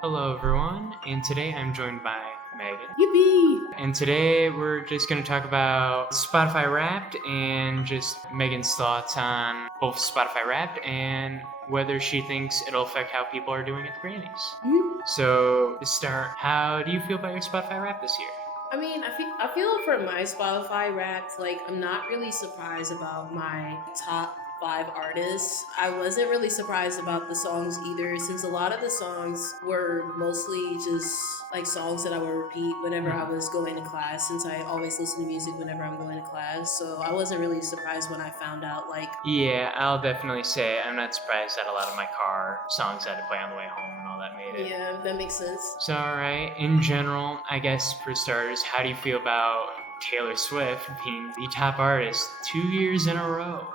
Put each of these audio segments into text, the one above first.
Hello, everyone, and today I'm joined by Megan. Yippee! And today we're just going to talk about Spotify Wrapped and just Megan's thoughts on both Spotify Wrapped and whether she thinks it'll affect how people are doing at the Grammys. Mhm. So, to start, how do you feel about your Spotify Wrapped this year? I feel for my Spotify Wrapped, like I'm not really surprised about my top five artists. I wasn't really surprised about the songs either, since a lot of the songs were mostly just like songs that I would repeat whenever I was going to class, since I always listen to music whenever I'm going to class. So I wasn't really surprised when I found out like Yeah, I'll definitely say I'm not surprised that a lot of my car songs I had to play on the way home and all that made it. yeah, that makes sense. So, alright, in general, I guess for starters, how do you feel about Taylor Swift being the top artist 2 years in a row?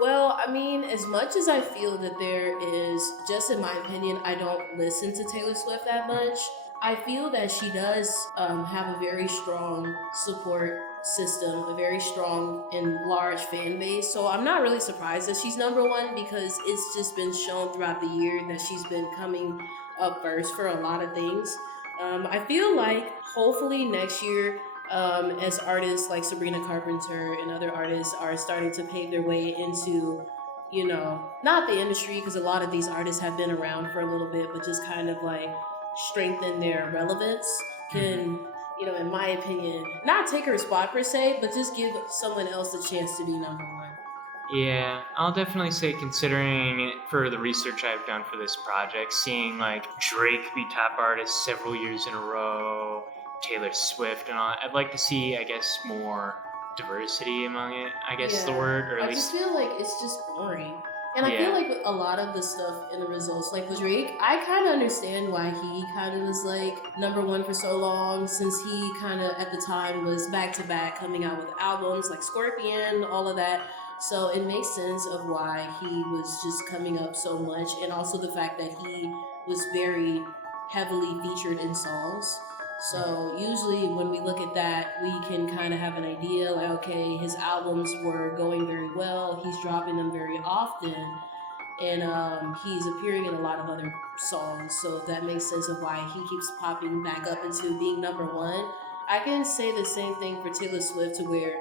Well, I mean, as much as I feel that there is, just in my opinion, I don't listen to Taylor Swift that much. I feel that she does have a very strong support system, a very strong and large fan base. So I'm not really surprised that she's number one because it's just been shown throughout the year that she's been coming up first for a lot of things. I feel like hopefully next year as artists like Sabrina Carpenter and other artists are starting to pave their way into, not the industry, because a lot of these artists have been around for a little bit, but just kind of like strengthen their relevance, can, in my opinion, not take her spot per se, but just give someone else a chance to be number one. Yeah, I'll definitely say, considering for the research I've done for this project, seeing like Drake be top artist several years in a row, Taylor Swift and all, I'd like to see, I guess, more diversity among it, I guess the Yeah, word, or at I just least, feel like it's just boring. And I feel yeah. like with a lot of the stuff in the results, like with Drake, I kind of understand why he kind of was like number one for so long, since he kind of at the time was back to back coming out with albums like Scorpion, all of that. So it makes sense of why he was just coming up so much, and also the fact that he was very heavily featured in songs. So usually when we look at that, we can kind of have an idea like, okay, his albums were going very well. He's dropping them very often, and he's appearing in a lot of other songs. So that makes sense of why he keeps popping back up into being number one. I can say the same thing for Taylor Swift, to where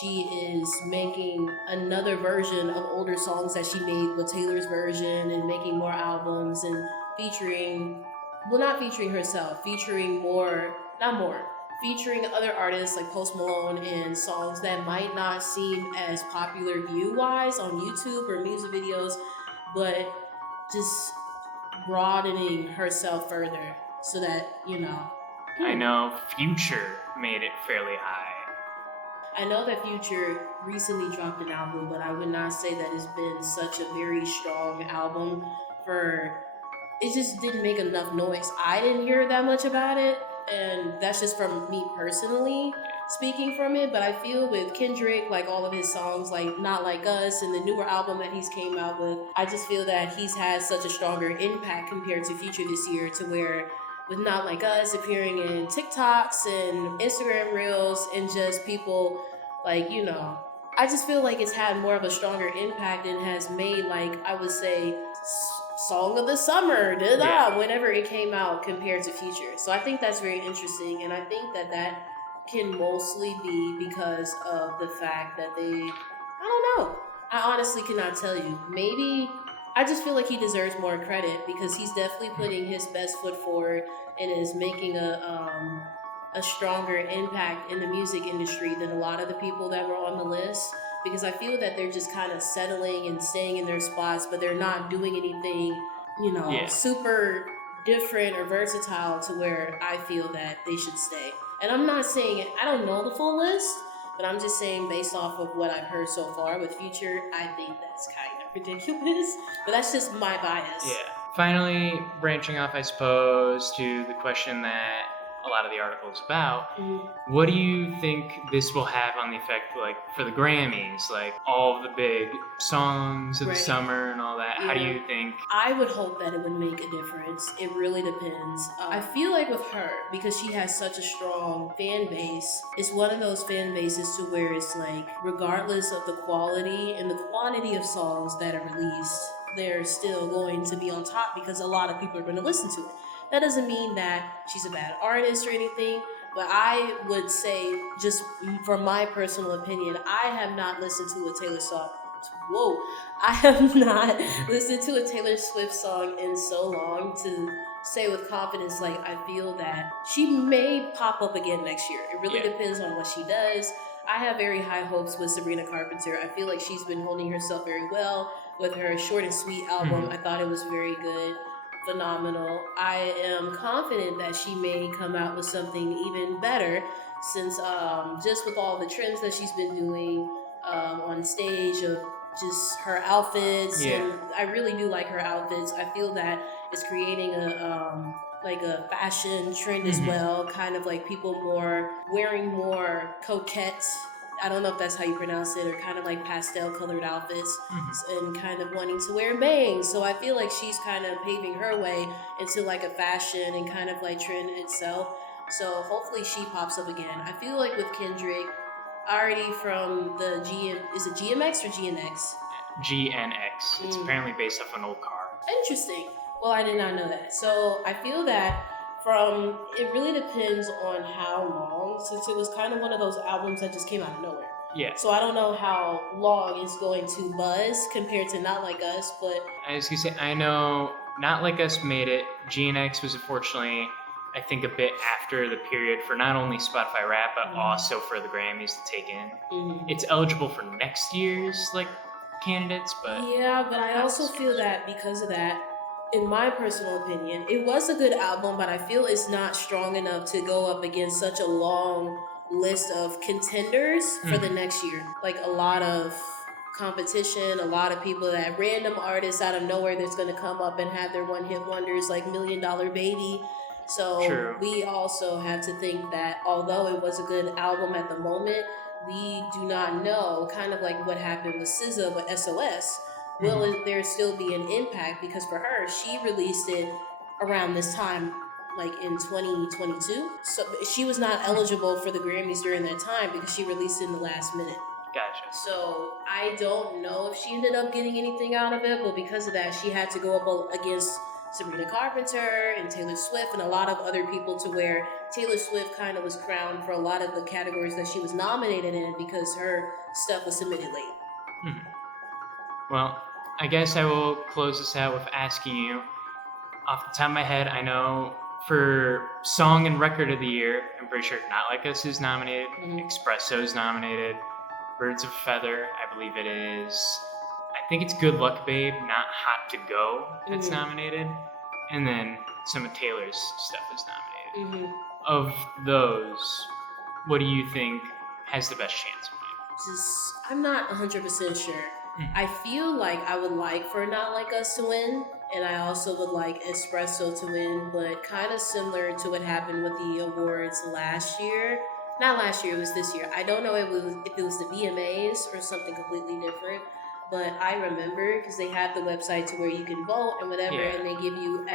she is making another version of older songs that she made with Taylor's version, and making more albums and featuring, well, not featuring herself, featuring more, not more, featuring other artists like Post Malone in songs that might not seem as popular view wise on YouTube or music videos, but just broadening herself further so that, I know Future made it fairly high. I know that Future recently dropped an album, but I would not say that it's been such a very strong album for, it just didn't make enough noise. I didn't hear that much about it, and that's just from me personally speaking from it. But I feel with Kendrick, like all of his songs, like Not Like Us and the newer album that he's came out with, I just feel that he's had such a stronger impact compared to Future this year, to where with Not Like Us appearing in TikToks and Instagram Reels, and just people like, I just feel like it's had more of a stronger impact and has made, like, I would say, song of the summer, Yeah. whenever it came out compared to Future. So I think that's very interesting, and I think that that can mostly be because of the fact that I don't know. I honestly cannot tell you. Maybe I just feel like he deserves more credit because he's definitely putting his best foot forward and is making a stronger impact in the music industry than a lot of the people that were on the list, because I feel that they're just kind of settling and staying in their spots, but they're not doing anything, Yeah. super different or versatile to where I feel that they should stay. And I'm not saying, I don't know the full list, but I'm just saying based off of what I've heard so far with Future, I think that's kind of ridiculous. But that's just my bias. Yeah. Finally, branching off, I suppose, to the question that a lot of the article is about. Mhm. What do you think this will have on the effect, like for the Grammys, like all of the big songs of the Right. summer and all that? How do Yeah. you think? I would hope that it would make a difference. It really depends. I feel like with her, because she has such a strong fan base, it's one of those fan bases to where it's like, regardless of the quality and the quantity of songs that are released, they're still going to be on top because a lot of people are going to listen to it. That doesn't mean that she's a bad artist or anything, but I would say, just from my personal opinion, I have not listened to a Taylor song. Whoa, I have not listened to a Taylor Swift song in so long to say with confidence, like, I feel that she may pop up again next year. It really Yeah. depends on what she does. I have very high hopes with Sabrina Carpenter. I feel like she's been holding herself very well with her Short and Sweet album. Mhm. I thought it was very good, phenomenal. I am confident that she may come out with something even better since just with all the trends that she's been doing on stage of just her outfits, Yeah. and I really do like her outfits. I feel that it's creating a fashion trend as Mhm. well, kind of like people more wearing more coquette. I don't know if that's how you pronounce it, or kind of like pastel colored outfits, Mhm. and kind of wanting to wear bangs. So I feel like she's kind of paving her way into like a fashion and kind of like trend itself. So hopefully she pops up again. I feel like with Kendrick, already from the is it GMX or GNX? GNX. It's Mm. apparently based off an old car. Interesting. Well, I did not know that. So I feel that from it really depends on how long, since it was kind of one of those albums that just came out of nowhere. Yeah. So I don't know how long it's going to buzz compared to Not Like Us, but I was gonna say, I know Not Like Us made it. GNX was unfortunately, I think, a bit after the period for not only Spotify Rap, but Mhm. also for the Grammys to take in. mhm. It's eligible for next year's like candidates, but Yeah, but I not also this feel year's. that because of that, in my personal opinion, it was a good album, but I feel it's not strong enough to go up against such a long list of contenders for the Mhm. next year. Like a lot of competition, a lot of people that random artists out of nowhere that's going to come up and have their one hit wonders like Million Dollar Baby. So True. we also have to think that although it was a good album at the moment, we do not know kind of like what happened with SZA with SOS. Will Mhm. there still be an impact? Because for her, she released it around this time, like in 2022. So she was not eligible for the Grammys during that time because she released it in the last minute. Gotcha. So I don't know if she ended up getting anything out of it, but because of that, she had to go up against Sabrina Carpenter and Taylor Swift and a lot of other people, to where Taylor Swift kind of was crowned for a lot of the categories that she was nominated in because her stuff was submitted late. Mhm. Well, I guess I will close this out with asking you, off the top of my head, I know for Song and Record of the Year, I'm pretty sure Not Like Us is nominated, Mhm. Espresso is nominated, Birds of a Feather, I believe it is. I think it's Good Luck Babe, not Hot to Go that's Mhm. nominated. And then some of Taylor's stuff is nominated. Mhm. Of those, what do you think has the best chance of I'm not 100% sure. winning? I feel like I would like for Not Like Us to win, and I also would like Espresso to win, but kind of similar to what happened with the awards last year. Not last year, it was this year. I don't know if it was the VMAs or something completely different, but I remember because they have the website to where you can vote and whatever, Yeah. and they give you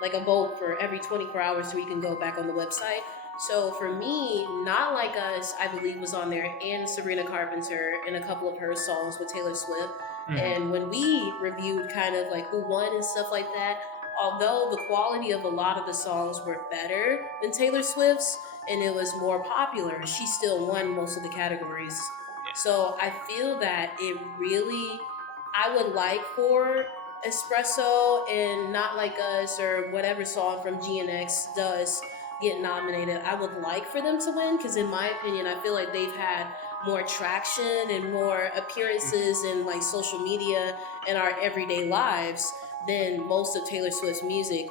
like a vote for every 24 hours so you can go back on the website. So for me, Not Like Us, I believe, was on there, and Sabrina Carpenter and a couple of her songs with Taylor Swift. Mhm. And when we reviewed kind of like who won and stuff like that, although the quality of a lot of the songs were better than Taylor Swift's and it was more popular, she still won most of the categories. So I feel that it really, I would like for Espresso and Not Like Us or whatever song from GNX does get nominated. I would like for them to win because, in my opinion, I feel like they've had more traction and more appearances in like social media and our everyday lives than most of Taylor Swift's music.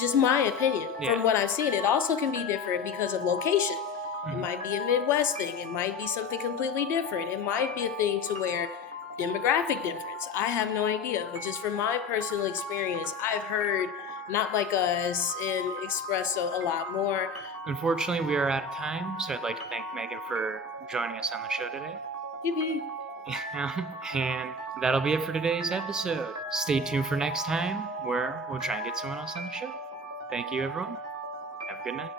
Just my opinion. Yeah. From what I've seen, it also can be different because of location. It Mhm. might be a Midwest thing. It might be something completely different. It might be a thing to where demographic difference. I have no idea. But just from my personal experience, I've heard Not Like Us and Espresso a lot more. Unfortunately, we are out of time, so I'd like to thank Megan for joining us on the show today. Yippee. And that'll be it for today's episode. Stay tuned for next time, where we'll try and get someone else on the show. Thank you, everyone. Have a good night.